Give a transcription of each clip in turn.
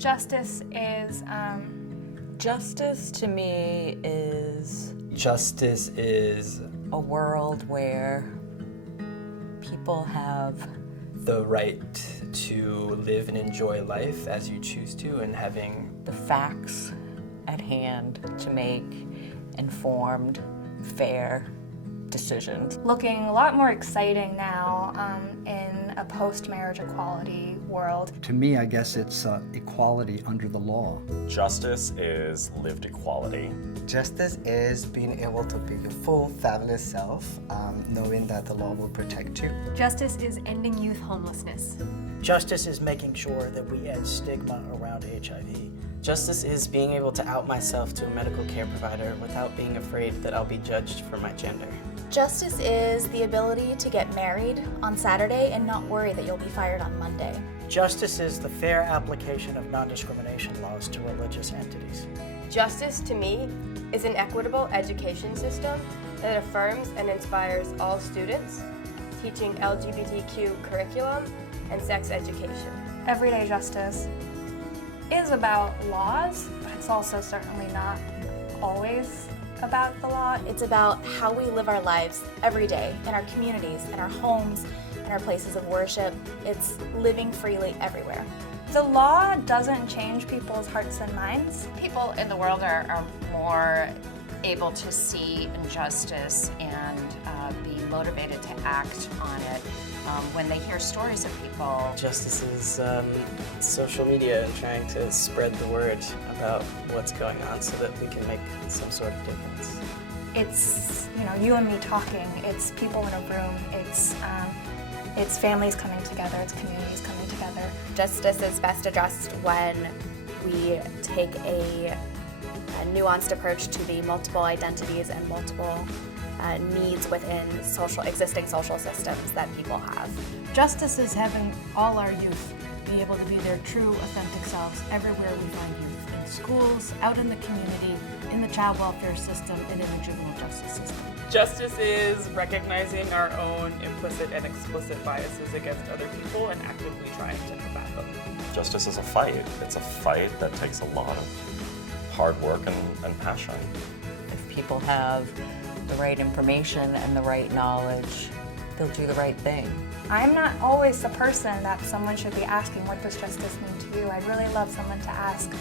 Justice is, Justice to me is Justice is a world where people have the right to live and enjoy life as you choose to, and having the facts at hand to make informed, fair decisions. looking a lot more exciting now in a post-marriage equality world. To me, I guess it's equality under the law. Justice is lived equality. Justice is being able to be your full fabulous self, knowing that the law will protect you. Justice is ending youth homelessness. Justice is making sure that we end stigma around HIV. Justice is being able to out myself to a medical care provider without being afraid that I'll be judged for my gender. Justice is the ability to get married on Saturday and not worry that you'll be fired on Monday. Justice is the fair application of non-discrimination laws to religious entities. Justice, to me, is an equitable education system that affirms and inspires all students, teaching LGBTQ curriculum and sex education. Everyday justice is about laws, but it's also certainly not always about the law. It's about how we live our lives every day in our communities, in our homes, in our places of worship. It's living freely everywhere. The law doesn't change people's hearts and minds. People in the world are more able to see injustice and be motivated to act on it when they hear stories of people. Justice is social media and trying to spread the word about what's going on so that we can make some sort of difference. It's, you and me talking. It's people in a room. It's families coming together. It's communities coming together. Justice is best addressed when we take a nuanced approach to the multiple identities and multiple needs within existing social systems that people have. Justice is having all our youth be able to be their true, authentic selves everywhere we find youth. In schools, out in the community, in the child welfare system, and in the juvenile justice system. Justice is recognizing our own implicit and explicit biases against other people and actively trying to combat them. Justice is a fight. It's a fight that takes a lot of hard work and passion. If people have the right information and the right knowledge, they'll do the right thing. I'm not always the person that someone should be asking, what does justice mean to you? I'd really love someone to ask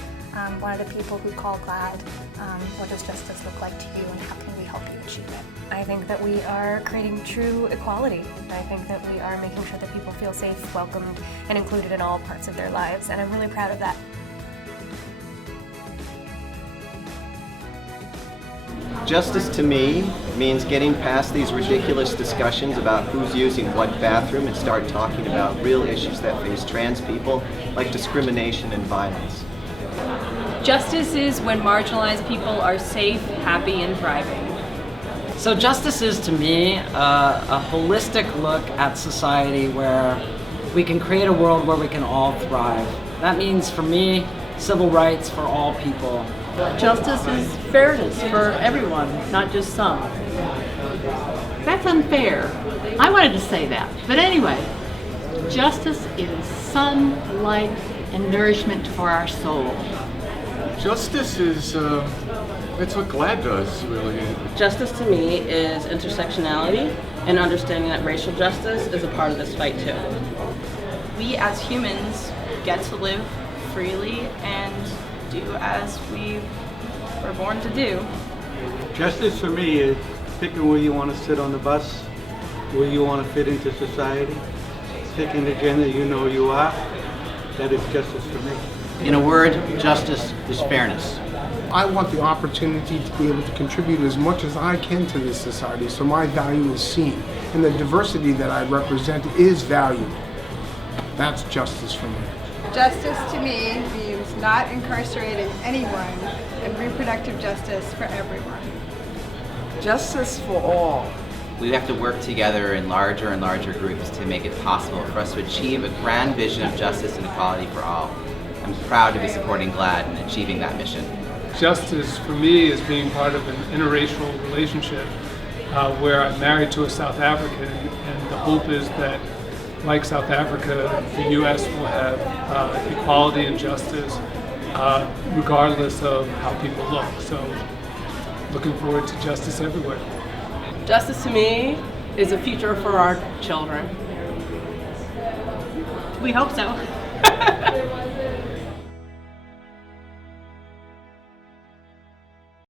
one of the people who call GLAAD, what does justice look like to you and how can we help you achieve it? I think that we are creating true equality. I think that we are making sure that people feel safe, welcomed, and included in all parts of their lives, and I'm really proud of that. Justice to me means getting past these ridiculous discussions about who's using what bathroom and start talking about real issues that face trans people, like discrimination and violence. Justice is when marginalized people are safe, happy, and thriving. So justice is, to me, a holistic look at society where we can create a world where we can all thrive. That means, for me, civil rights for all people. Justice is fairness for everyone, not just some. That's unfair. I wanted to say that. But anyway, justice is sun, light, and nourishment for our soul. Justice is, it's what GLAAD does, really. Justice to me is intersectionality and understanding that racial justice is a part of this fight too. We as humans get to live freely and do as we were born to do. Justice for me is picking where you want to sit on the bus, where you want to fit into society, picking the gender you know you are. That is justice for me. In a word, justice is fairness. I want the opportunity to be able to contribute as much as I can to this society so my value is seen and the diversity that I represent is valued. That's justice for me. Justice to me means not incarcerating anyone and reproductive justice for everyone. Justice for all. We have to work together in larger and larger groups to make it possible for us to achieve a grand vision of justice and equality for all. I'm proud to be supporting GLAAD in achieving that mission. Justice for me is being part of an interracial relationship where I'm married to a South African, and the hope is that like South Africa, the U.S. will have equality and justice regardless of how people look. So looking forward to justice everywhere. Justice to me is a future for our children. We hope so.